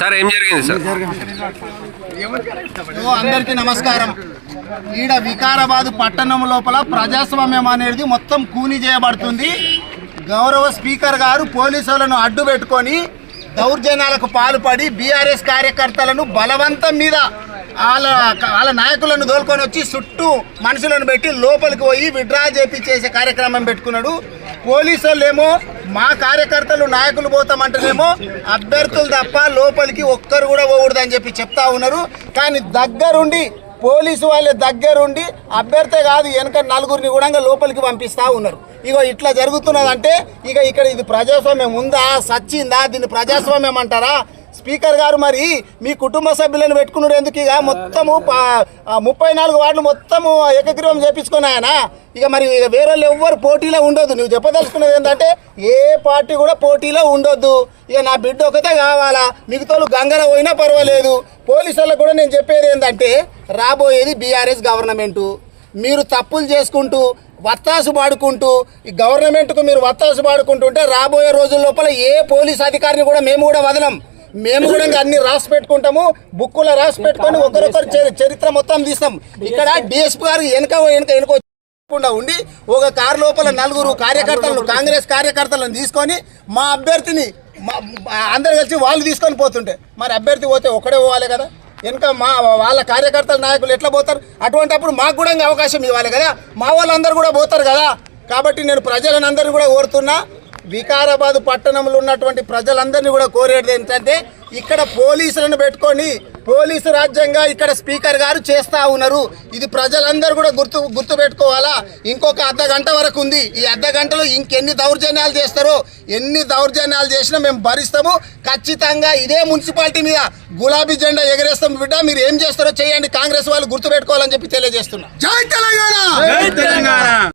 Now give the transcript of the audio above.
Sir ఏం జరిగింది sir? అందరికీ నమస్కారం. ఈడ వికారాబాద్ పట్టణం లోపల ప్రజాస్వామ్యం అనేది మొత్తం కూని చేయబడుతుంది. గౌరవ స్పీకర్ గారు పోలీసులను అడ్డు పెట్టుకొని దౌర్జన్యాలకు పాల్పడి బీఆర్ఎస్ కార్యకర్తలను బలవంతం మీద వాళ్ళ నాయకులను దోలుకొని వచ్చి చుట్టూ మనుషులను పెట్టి లోపలికి పోయి విడ్రా చేసే కార్యక్రమం పెట్టుకున్నాడు. పోలీసులు ఏమో మా కార్యకర్తలు నాయకులు పోతామంటేనేమో అభ్యర్థులు తప్ప లోపలికి ఒక్కరు కూడా పోకూడదని చెప్పి చెప్తా ఉన్నారు. కానీ దగ్గరుండి పోలీసు వాళ్ళ దగ్గరుండి అభ్యర్థి కాదు వెనక నలుగురిని కూడా లోపలికి పంపిస్తూ ఉన్నారు. ఇగో ఇట్లా జరుగుతున్నదంటే ఇక ఇక్కడ ఇది ప్రజాస్వామ్యం ఉందా, సచ్చిందా? దీన్ని ప్రజాస్వామ్యం అంటారా? స్పీకర్ గారు మరి మీ కుటుంబ సభ్యులను పెట్టుకున్నాడు ఎందుకు? ఇక మొత్తము 34 వార్డులు మొత్తము ఏకగ్రీవం చేపించుకుని ఆయన ఇక మరి వేరే ఎవ్వరు పోటీలో ఉండొద్దు. నువ్వు చెప్పదలుచుకున్నది ఏంటంటే ఏ పార్టీ కూడా పోటీలో ఉండొద్దు. ఇక నా బిడ్డ ఒకటే కావాలా, మిగతాలు గంగన పోయినా పర్వాలేదు. పోలీసులకు కూడా నేను చెప్పేది ఏంటంటే రాబోయేది బీఆర్ఎస్ గవర్నమెంటు. మీరు తప్పులు చేసుకుంటూ వత్తాసు పాడుకుంటూ ఈ గవర్నమెంట్కు మీరు వత్తాసు పాడుకుంటుంటే రాబోయే రోజుల లోపల ఏ పోలీస్ అధికారిని కూడా మేము కూడా వదలం. మేము కూడా అన్ని రాసి పెట్టుకుంటాము, బుక్కులో రాసి పెట్టుకొని ఒకరొకరు చరిత్ర మొత్తం తీస్తాం. ఇక్కడ డిఎస్పీ గారు వెనుక ఉండి ఒక కారు లోపల 4 కార్యకర్తలను కాంగ్రెస్ కార్యకర్తలను తీసుకొని మా అభ్యర్థిని అందరు కలిసి వాళ్ళు తీసుకొని పోతుంటే మరి అభ్యర్థి పోతే ఒక్కడే పోవాలి కదా, వెనుక వాళ్ళ కార్యకర్తల నాయకులు ఎట్లా పోతారు? అటువంటిప్పుడు మాకు కూడా అవకాశం ఇవ్వాలి కదా, మా వాళ్ళందరూ కూడా పోతారు కదా. కాబట్టి నేను ప్రజలందరినీ కూడా కోరుతున్నా, వికారాబాద్ పట్టణంలో ఉన్నటువంటి ప్రజలందరినీ కూడా కోరేది ఏంటంటే ఇక్కడ పోలీసులను పెట్టుకొని పోలీసు రాజ్యంగా ఇక్కడ స్పీకర్ గారు చేస్తూ ఉన్నారు. ఇది ప్రజలందరూ కూడా గుర్తు పెట్టుకోవాలా. ఇంకొక అర్ధగంట వరకు ఉంది. ఈ అర్ధగంటలో ఇంకెన్ని దౌర్జన్యాలు చేస్తారో, ఎన్ని దౌర్జన్యాలు చేసినా మేము భరిస్తాము. ఖచ్చితంగా ఇదే మున్సిపాలిటీ మీద గులాబీ జెండా ఎగరేస్తాం. బిడ్డ మీరు ఏం చేస్తారో చేయండి, కాంగ్రెస్ వాళ్ళు గుర్తు పెట్టుకోవాలని చెప్పి తెలియజేస్తున్నా. జై తెలంగాణ.